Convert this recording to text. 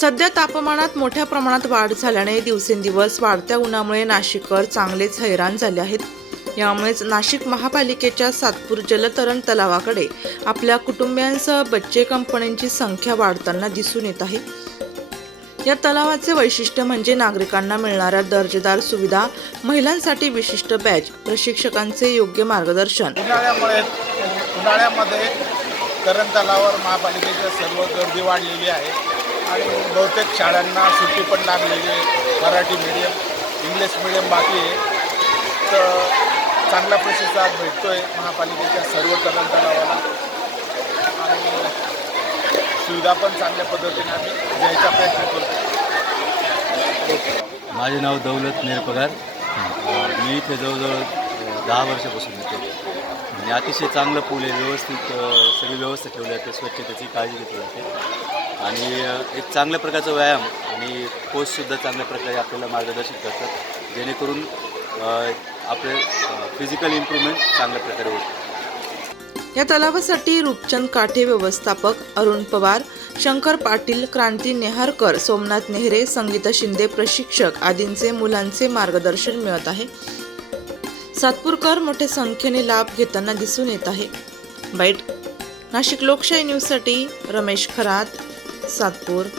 सध्या तापमानात मोठ्या प्रमाणात वाढ झाल्याने दिवसेंदिवस वाढत्या उन्हामुळे नाशिककर चांगलेच हैराण झाले आहेत. यामुळेच नाशिक महापालिकेच्या सातपूर जलतरण तलावाकडे आपल्या कुटुंबियांसह बच्चे कंपन्यांची संख्या वाढताना दिसून येत आहे. या तलावाचे वैशिष्ट्य म्हणजे नागरिकांना मिळणाऱ्या दर्जेदार सुविधा महिलांसाठी विशिष्ट बॅच प्रशिक्षकांचे योग्य मार्गदर्शन. उन्हाळ्यामुळे उन्हाळ्यामध्ये तरण तलावावर महापालिकेच्या सर्व गर्दी वाढलेली आहे. आणि बहुतेक शाळांना सुट्टी पण लागलेली आहे. मराठी मीडियम इंग्लिश मिडियम बाकी आहे. तर चांगला प्रतिसाद भेटतो आहे महापालिकेच्या सर्व तरण तलावाला आणि सुविधा पण चांगल्या पद्धतीने आम्ही द्यायचा प्रयत्न करतो माझे नाव दौलत नेरपगार. मी इथे जवळजवळ दहा वर्षापासून येतो. आणि अतिशय चांगलं पूल आहे. व्यवस्थित सगळी व्यवस्था ठेवली जाते स्वच्छतेची काळजी घेतली जाते आणि एक चांगल्या प्रकारचा व्यायाम आणि कोचसुद्धा चांगल्या प्रकारे आपल्याला मार्गदर्शित करतात जेणेकरून आपले फिजिकल इम्प्रूव्हमेंट चांगल्या प्रकारे होते या तलावासाठी रूपचंद काठे व्यवस्थापक अरुण पवार शंकर पाटील क्रांती नेहारकर सोमनाथ नेहरे संगीता शिंदे प्रशिक्षक आदींचे मुलांचे मार्गदर्शन मिळत आहे. सातपूरकर मोठ्या संख्येने लाभ घेताना दिसून येत आहे. बाईट नाशिक लोकशाही न्यूजसाठी रमेश खरात. सातपूर